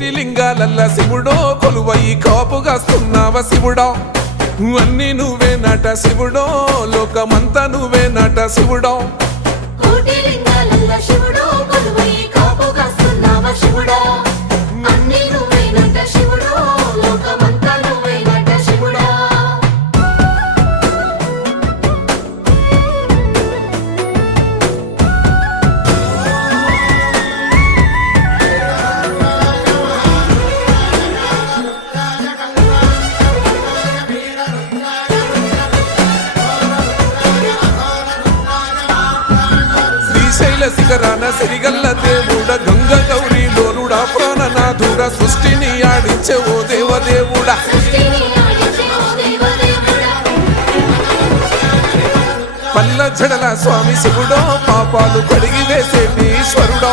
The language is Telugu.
కోటి లింగాలల్ల శివుడో కొలువయి కాపుగాస్తున్నావ శివుడా అన్ని నువ్వే నట శివుడో లోకమంతా నువ్వే నట శివుడో కోటి లింగాలల్ల శివుడో కొలువయి కాపుగాస్తున్నావ శివుడా అన్ని నువ్వే నట శివుడో లోకమంతా నువ్వే నట శివుడా శ్రీశైల శిఖరాన సిరిగల్ల దేవుడ గంగ గౌరీ లోలుడా ప్రాణనాథుడ సృష్టిని ఆడించే ఓ దేవదేవుడా పల్ల జడల స్వామి శివుడో పాపాలు కడిగి వేసేటి ఈశ్వరుడో